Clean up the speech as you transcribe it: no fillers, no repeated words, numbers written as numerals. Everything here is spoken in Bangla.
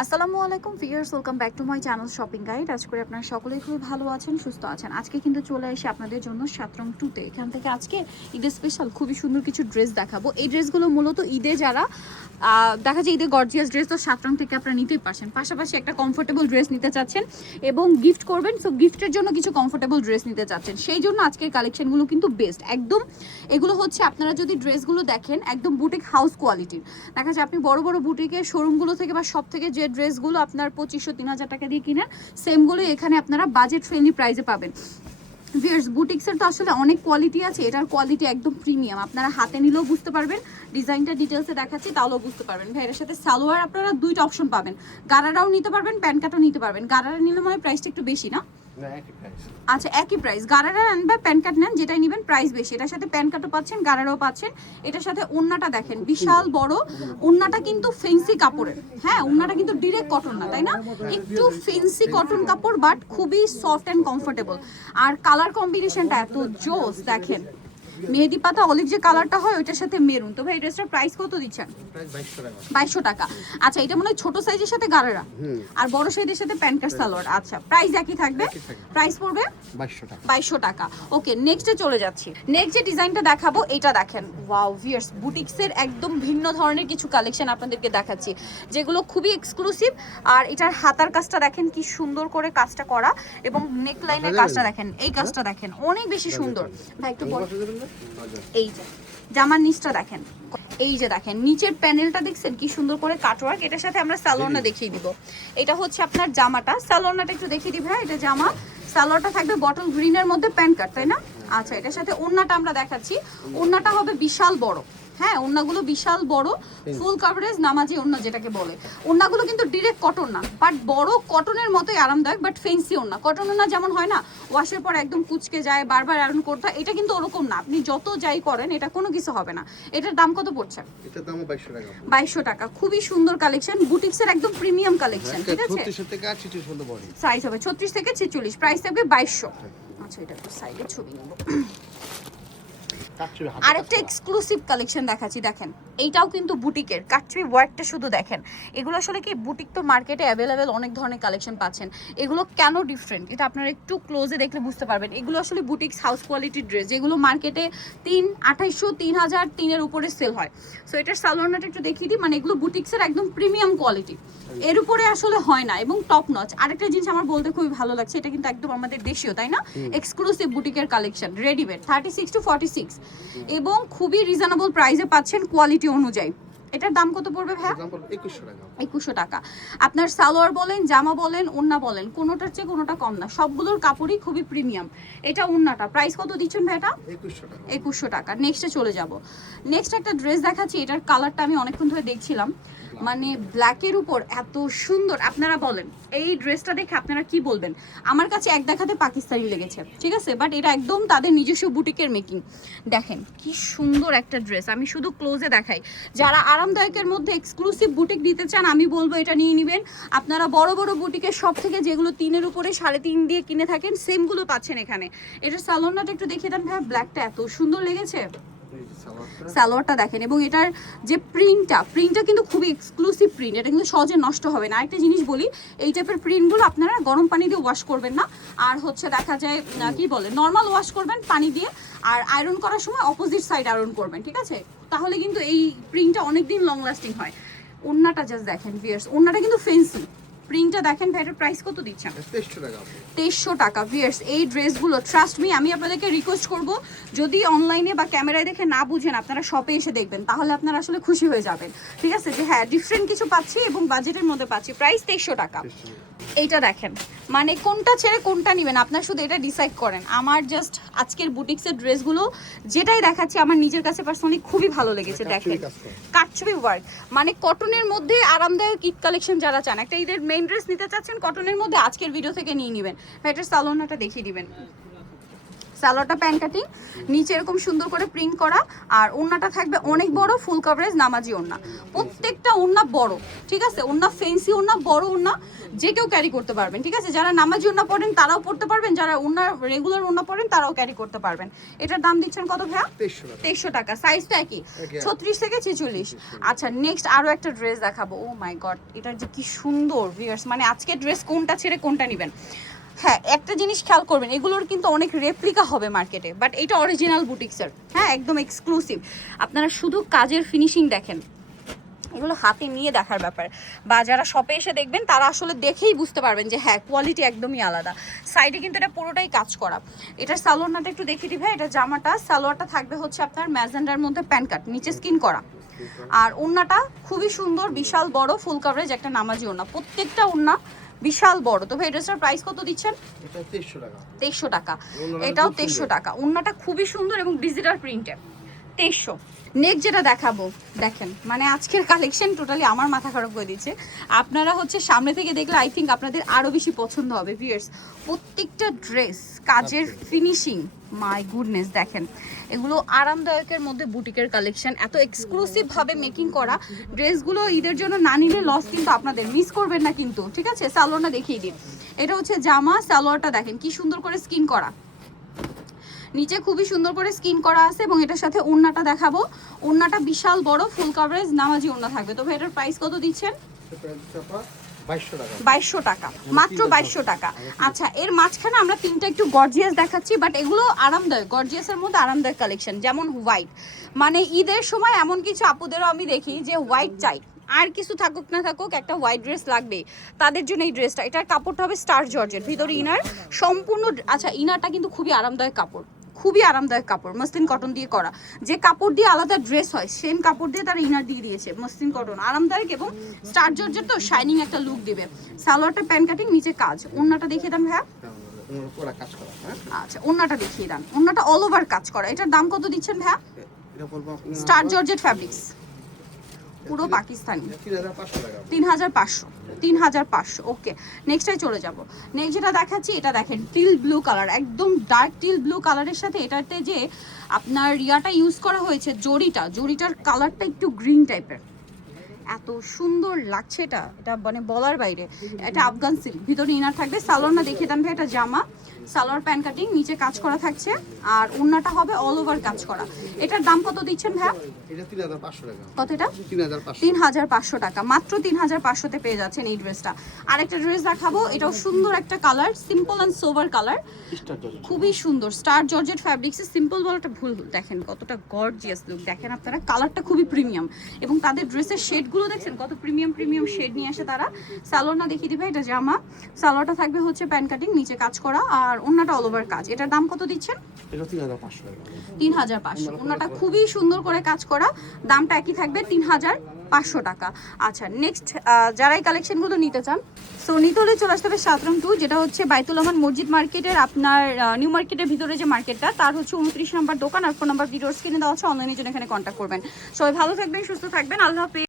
আসসালামু আলাইকুম viewers, welcome back to my channel shopping guide. আজ করে আপনারা সকলেই খুব ভালো আছেন, সুস্থ আছেন। আজকে কিন্তু চলে এসে আপনাদের জন্য 7 রং 2 তে এখান থেকে আজকে ঈদের স্পেশাল খুবই সুন্দর কিছু ড্রেস দেখাবো। এই ড্রেসগুলো মূলত ঈদে যারা দেখা যায় ঈদের গর্জিয়াস ড্রেস তো 7 রং থেকে আপনারা নিতেই পারছেন, পাশাপাশি একটা কমফোর্টেবল ড্রেস নিতে চাচ্ছেন এবং গিফট করবেন, সো গিফটের জন্য কিছু কমফোর্টেবল ড্রেস নিতে চাচ্ছেন, সেই জন্য আজকের কালেকশনগুলো কিন্তু বেস্ট একদম। এগুলো হচ্ছে আপনারা যদি ড্রেসগুলো দেখেন একদম বুটিক হাউস কোয়ালিটির। দেখা যায় আপনি বড় বড় বুটিকের শোরুমগুলো থেকে বা সব থেকে যে ড্রেসগুলো আপনার 2500-3000 টাকা দিয়ে কিনেন, সেমগুলো এখানে আপনারা বাজেট ফ্রেন্ডলি প্রাইসে পাবেন। ভিউয়ার্স, বুটিক্সের তো আসলে অনেক কোয়ালিটি আছে, এটার কোয়ালিটি একদম প্রিমিয়াম। আপনারা হাতে নিলেও বুঝতে পারবেন, ডিজাইনটা ডিটেলসে দেখাচ্ছি তাহলেও বুঝতে পারবেন। ভাই এর সাথে সালোয়ার আপনারা দুইটা অপশন পাবেন, গারারাও নিতে পারবেন, প্যান্ট কাটও নিতে পারবেন। গারারা নিলে মানে প্রাইসটা একটু বেশি না? আচ্ছা, একই প্রাইস। গারারা নেন বা প্যান্ট কাট নেন, যেটাই নেবেন প্রাইস বেশি। এটার সাথে প্যান্ট কাটও পাচ্ছেন, গারারাও পাচ্ছেন। এটার সাথে ওন্নাটা দেখেন বিশাল বড়, ওন্নাটা কিন্তু ফেন্সি কাপড়ের। হ্যাঁ, ওন্নাটা কিন্তু ডিরেক্ট কটন না, তাই না? একটু ফেন্সি কটন কাপড়, বাট খুবই সফট অ্যান্ড কমফোর্টেবল। আর কালার কম্বিনেশনটা এত জোস দেখেন, মেহেদি পাতা অলিভ যে কালারটা হয় ওইটার সাথে মেরুন। তো ভাই ড্রেসটার প্রাইস কত দিচ্ছেন? 2200 টাকা। আচ্ছা, এটা মনে হয় ছোট সাইজের সাথে গারারা আর বড় সাইজের সাথে প্যান্ট কাট সালোয়ার। আচ্ছা, প্রাইস একই থাকবে, প্রাইস পড়বে 2200 টাকা। ওকে, নেক্সটে চলে যাচ্ছি। নেক্সট যে ডিজাইনটা দেখাবো এটা দেখেন, ওয়াও ভিউয়ার্স, বুটিক্সের একদম ভিন্ন ধরনের কিছু কালেকশন আপনাদেরকে দেখাচ্ছি, যেগুলো খুবই এক্সক্লুসিভ। আর এটার হাতার কাজটা দেখেন কি সুন্দর করে কাজটা করা, এবং নেকলাইনের কাজটা দেখেন, এই কাজটা দেখেন অনেক বেশি সুন্দর। ভাই একটু এই যে জামার নিচটা দেখেন, এই যে দেখেন নিচের প্যানেলটা দেখছেন কি সুন্দর করে কাটওয়ার্ক। এটার সাথে আমরা সালোয়ারটা দেখিয়ে দিব। এটা হচ্ছে আপনার জামাটা, সালোয়ারটা একটু দেখিয়ে দিই ভাই। এটা জামা, সালোয়ারটা থাকবে বটল গ্রিনের মধ্যে প্যান্ট কাট, তাই না? আচ্ছা, এটার সাথে ওড়নাটা আমরা দেখাচ্ছি। ওড়নাটা হবে বিশাল বড়, হ্যাঁ ওড়নাগুলো বিশাল বড়, ফুল কভারেজ নামাজি ওড়না যেটাকে বলে। ওড়নাগুলো কিন্তু ডিরেক্ট কটন না, বাট বড় কটনের মতোই আরামদায়ক, বাট ফেন্সি ওড়না। কটন ওড়না যেমন হয় না ওয়াশের পর একদম কুচকে যায়, বারবার আয়রন করতে হয়, এটা কিন্তু ওরকম না। আপনি যত যাই করেন এটা কোনো কিছু হবে না। এটার দাম কত পড়ছে? এটার দাম 2200 টাকা। 2200 টাকা। খুবই সুন্দর কালেকশন, বুটিক্সের একদম প্রিমিয়াম কালেকশন, ঠিক আছে? 36 থেকে 46 পর্যন্ত বডি সাইজ হবে 36 থেকে 46, প্রাইস থাকবে 2200। আচ্ছা, এটা একটু সাইডে ছবি নেব। আরেকটা এক্সক্লুসিভ কালেকশন দেখাচ্ছি, দেখেন এইটাও কিন্তু বুটিকের কাটছবি ওয়ার্কটা শুধু দেখেন। এগুলো আসলে কি বুটিক তো মার্কেটে অ্যাভেলেবেল অনেক ধরনের কালেকশন পাচ্ছেন, এগুলো কেন ডিফারেন্ট এটা আপনারা একটু ক্লোজে দেখলে বুঝতে পারবেন। এগুলো আসলে বুটিক্স হাউস কোয়ালিটির ড্রেস, যেগুলো মার্কেটে 2800, 3000, 3-এর উপরে সেল হয়। সো এটার সালোয়ারটা একটু দেখিয়ে দিই, মানে এগুলো বুটিক্সের একদম প্রিমিয়াম কোয়ালিটি, এর উপরে আসলে হয় না, এবং টপ নচ। আরেকটা জিনিস আমার বলতে খুবই ভালো লাগছে, এটা কিন্তু একদম আমাদের দেশীয়, তাই না? এক্সক্লুসিভ বুটিকের কালেকশন, রেডিমেড 36 to 46, এবং খুবই রিজনেবল প্রাইসে পাচ্ছেন কোয়ালিটি অনুযায়ী। এটার দাম কত পড়বে ভাই? 2100 টাকা। আপনার সালোয়ার বলেন, জামা বলেন, ওড়না বলেন, কোনোটার চেয়ে কোনোটা কম না, সবগুলোর কাপড়ই খুবই প্রিমিয়াম। এটা ওড়নাটা প্রাইস কত দিচ্ছেন ভাই? এটা 2100 টাকা। নেক্সটে চলে যাব। নেক্সট একটা ড্রেস দেখাচ্ছি, এটার কালারটা আমি অনেকক্ষণ ধরে দেখছিলাম, মানে ব্ল্যাকের উপর এত সুন্দর। আপনারা বলেন এই ড্রেসটা দেখে আপনারা কি বলবেন? আমার কাছে এক দেখাতে পাকিস্তানি লেগেছে, ঠিক আছে, বাট এটা একদম তাদের নিজস্ব বুটিকের মেকিং। দেখেন কি সুন্দর একটা ড্রেস, আমি শুধু ক্লোজে দেখাই। যারা আরামদায়কের মধ্যে এক্সক্লুসিভ বুটিক নিতে চান আমি বলবো এটা নিয়ে নেবেন। আপনারা বড় বড় বুটিকের সব থেকে যেগুলো 3-এর উপরে 3.5 দিয়ে কিনে থাকেন, সেমগুলো পাচ্ছেন এখানে। এটার সালোয়ারটা একটু দেখিয়ে দেন ভাই, ব্ল্যাকটা এত সুন্দর লেগেছে। সালোয়ারটা দেখেন, এবং এটার যে প্রিন্টটা কিন্তু খুবই এক্সক্লুসিভ প্রিন্ট, এটা কিন্তু সহজে নষ্ট হবে না। আরেকটা জিনিস বলি, এই টাইপের প্রিন্টগুলো আপনারা গরম পানি দিয়ে ওয়াশ করবেন না, আর হচ্ছে দেখা যায় কি বলে নর্মাল ওয়াশ করবেন পানি দিয়ে, আর আয়রন করার সময় অপোজিট সাইড আয়রন করবেন, ঠিক আছে? তাহলে কিন্তু এই প্রিন্টটা অনেকদিন লং লাস্টিং হয়। ওড়নাটা জাস্ট দেখেন ভিউয়ার্স, ওড়নাটা কিন্তু ফেন্সি, প্রিন্টটা দেখেন। ভাইটার প্রাইস কত দিচ্ছেন? 2300 টাকা। ভিউয়ার্স, এই ড্রেসগুলো ট্রাস্ট মি, আমি আপনাদেরকে রিকোয়েস্ট করব, যদি অনলাইনে বা ক্যামেরায় দেখে না বুঝেন আপনারা শপে এসে দেখবেন, তাহলে আপনারা আসলে খুশি হয়ে যাবেন, ঠিক আছে? যে হ্যাঁ ডিফারেন্ট কিছু পাচ্ছি এবং বাজেটের মধ্যে পাচ্ছি। প্রাইস 2300 টাকা। এইটা দেখেন, মানে কোনটা ছেড়ে কোনটা নেবেন আপনার শুধু এটা ডিসাইড করেন। আমার জাস্ট আজকের বুটিক্সের ড্রেসগুলো যেটাই দেখাচ্ছি আমার নিজের কাছে পার্সোনালি খুবই ভালো লেগেছে। দেখেন কাটছবি ওয়ার্ক, মানে কটনের মধ্যে আরামদায়ক ঈদ কালেকশন যারা চান, একটা ঈদের মেইন ড্রেস নিতে চাচ্ছেন কটনের মধ্যে, আজকের ভিডিও থেকে নিয়ে নেবেন। এটার সালোয়ারটা দেখিয়ে দিবেন। সালোয়ারটা প্যান্ট কাটিং, নিচে এরকম সুন্দর করে প্রিন্ট করা, আর ওড়নাটা থাকবে অনেক বড় ফুল কভারেজ নামাজি ওড়না। প্রত্যেকটা ওড়না বড়, ঠিক আছে, ওড়না ফেন্সি ওড়না, বড় ওড়না, যে কেউ ক্যারি করতে পারবেন, ঠিক আছে। যারা নামাজি ওড়না পরেন তারাও পড়তে পারবেন, যারা ওড়না রেগুলার ওড়না পরেন তারাও ক্যারি করতে পারবেন। এটার দাম দিচ্ছেন কত ভাইয়া? 2300 টাকা। সাইজ তো একই, 36 থেকে 46। আচ্ছা, নেক্সট আরো একটা ড্রেস দেখাবো। ও মাই গড, এটা যে কি সুন্দর ভিউয়ার্স, মানে আজকে ড্রেস কোনটা ছেড়ে কোনটা নেবেন। হ্যাঁ, একটা জিনিস খেয়াল করবেন, এগুলোর কিন্তু অনেক রেপ্লিকা হবে মার্কেটে, বাট এটা অরিজিনাল বুটিক্সের, হ্যাঁ, একদম এক্সক্লুসিভ। আপনারা শুধু কাজের ফিনিশিং দেখেন, এগুলো হাতে নিয়ে দেখার ব্যাপার, বা যারা শপে এসে দেখবেন তারা আসলে দেখেই বুঝতে পারবেন যে হ্যাঁ, কোয়ালিটি একদমই আলাদা। সাইডে কিন্তু এটা পুরোটাই কাজ করা। এটার সালোয়ারটা একটু দেখিয়ে দিবে। এটা জামাটা, সালোয়ারটা থাকবে হচ্ছে আপনার ম্যাজেন্ডার মধ্যে প্যান্ট কাট, নিচে স্কিন করা, আর ওড়নাটা খুবই সুন্দর, বিশাল বড় ফুল কভারেজ একটা নামাজি ওড়না, প্রত্যেকটা ওড়না বিশাল বড়। তো ভাই ড্রেসটার প্রাইস কত দিচ্ছেন? এটা 2300 টাকা। 2300 টাকা। এটাও 2300 টাকা। ওড়নাটা খুবই সুন্দর এবং ডিজিটাল প্রিন্টের, 2300। নেক্সট যেটা দেখাবো, দেখেন মানে আজকের কালেকশন টোটালি আমার মাথা খারাপ করে দিচ্ছে। আপনারা হচ্ছে সামনে থেকে দেখলে আই থিঙ্ক আপনাদের আরো বেশি পছন্দ হবে ভিউয়ার্স। প্রত্যেকটা ড্রেস কাজের ফিনিশিং, মাই গুডনেস, দেখেন এগুলো আরামদায়কের মধ্যে বুটিকের কালেকশন, এত এক্সক্লুসিভ ভাবে মেকিং করা ড্রেসগুলো। ঈদের জন্য না নিলে লস কিন্তু আপনাদের, মিস করবেন না কিন্তু, ঠিক আছে। সালোয়ারটা দেখিয়ে দিন। এটা হচ্ছে জামা, সালোয়ারটা দেখেন কি সুন্দর করে স্কিন করা, নিচে খুবই সুন্দর করে স্কিন করা আছে, এবং এটার সাথে ওড়নাটা দেখাবো। ওড়নাটা বিশাল বড় ফুল কভারেজ নামাজি ওড়না থাকবে। তো ভাই এটার প্রাইস কত দিচ্ছেন? 2200 টাকা, মাত্র 2200 টাকা। আচ্ছা, এর মাঝখানে আমরা তিনটা একটু গর্জিয়াস দেখাচ্ছি, বাট এগুলো আরামদায়ক, গর্জিয়াসের মধ্যে আরামদায়ক কালেকশন। যেমন হোয়াইট, মানে ঈদের সময় এমন কিছু আপুদেরও আমি দেখি যে হোয়াইট চাই, আর কিছু থাকুক না থাকুক একটা হোয়াইট ড্রেস লাগবে, তাদের জন্য এই ড্রেসটা। এটার কাপড়টা হবে স্টার জর্জেট, ভিতরে ইনার সম্পূর্ণ। আচ্ছা, ইনারটা কিন্তু খুবই আরামদায়ক কাপড়, খুবই আরামদায়ক কাপড়, মসলিন কটন দিয়ে করা। যে কাপড় দিয়ে আলাদা ড্রেস হয় সেম কাপড় দিয়ে তারা ইনার দিয়ে দিয়েছে, মসলিন কটন, আরামদায়ক এবং স্টার জর্জেট, তো শাইনিং একটা লুক দিবে। সালোয়ারটা প্যান্ট কাটিং, নিচে কাজ। ওড়নাটা দেখিয়ে দেন ভাইয়া। আচ্ছা, ওড়নাটা দেখিয়ে দেন। ওড়নাটা অল ওভার কাজ করা। এটার দাম কত দিচ্ছেন ভাইয়া? স্টার জর্জেট ফ্যাব্রিক্স, পুরো পাকিস্তানি, 3500। ওকে, নেক্সটটাই চলে যাব। নেক্সট যেটা দেখাচ্ছি, এটা দেখেন টিল ব্লু কালার, একদম ডার্ক টিল ব্লু কালারের সাথে এটাতে যে আপনার রিয়াটা ইউজ করা হয়েছে, জরিটার কালারটা একটু গ্রিন টাইপের, এত সুন্দর লাগছে এটা, এটা মানে বলার বাইরে। এটা আফগান সিল্ক, ভিতরে ইনার থাকবে। সালোয়ারটা দেখিয়ে দেন ভাই। এটা জামা, সালোয়ার প্যান্ট কাটিং, নিচে কাজ করা থাকছে, আর ওড়নাটা হবে অল ওভার কাজ করা। এটার দাম কত দিচ্ছেন ভাই? এটা 3500 টাকা। কত এটা? 3500 টাকা, মাত্র 3500 তে পেয়ে যাচ্ছেন এই ড্রেসটা। আরেকটা ড্রেস দেখাবো, এটাও সুন্দর একটা colour, simple and sober colour, খুবই সুন্দর। স্টার জর্জেট ফ্যাব্রিক্সে, সিম্পল বলাটা ভুল, দেখেন কতটা গর্জিয়াস লুক, দেখেন আপনারা কালারটা খুবই প্রিমিয়াম, এবং তাদের ড্রেসের শেডগুলো দেখছেন কত প্রিমিয়াম শেড নিয়ে আসে তারা। সালোয়ারটা দেখিয়ে দিবে। এটা জামা, সালোয়ারটা থাকবে হচ্ছে প্যান্ট কাটিং, নিচে কাজ করা, আর ওড়নাটা অল ওভার কাজ। এটার দাম কত দিচ্ছেন? এটা 3500 টাকা। 3500। ওড়নাটা খুবই সুন্দর করে কাজ করা, দামটা একই থাকবে 3500 টাকা। আচ্ছা, নেক্সট যারা এই কালেকশনগুলো নিতে চান, সো নিতে হলে চলে আসতে হবে 7 রং 2, যেটা হচ্ছে বাইতুল আমান মসজিদ মার্কেটের, আপনার নিউ মার্কেটের ভিতরে যে মার্কেটটা, তার হচ্ছে 29 নম্বর দোকান, আর ফোন নাম্বার ভিডিওর স্ক্রিনে দেওয়া আছে, অনলাইনের জন্য এখানে কন্ট্যাক্ট করবেন। সবাই ভালো থাকবেন, সুস্থ থাকবেন, আল্লাহ হাফেজ।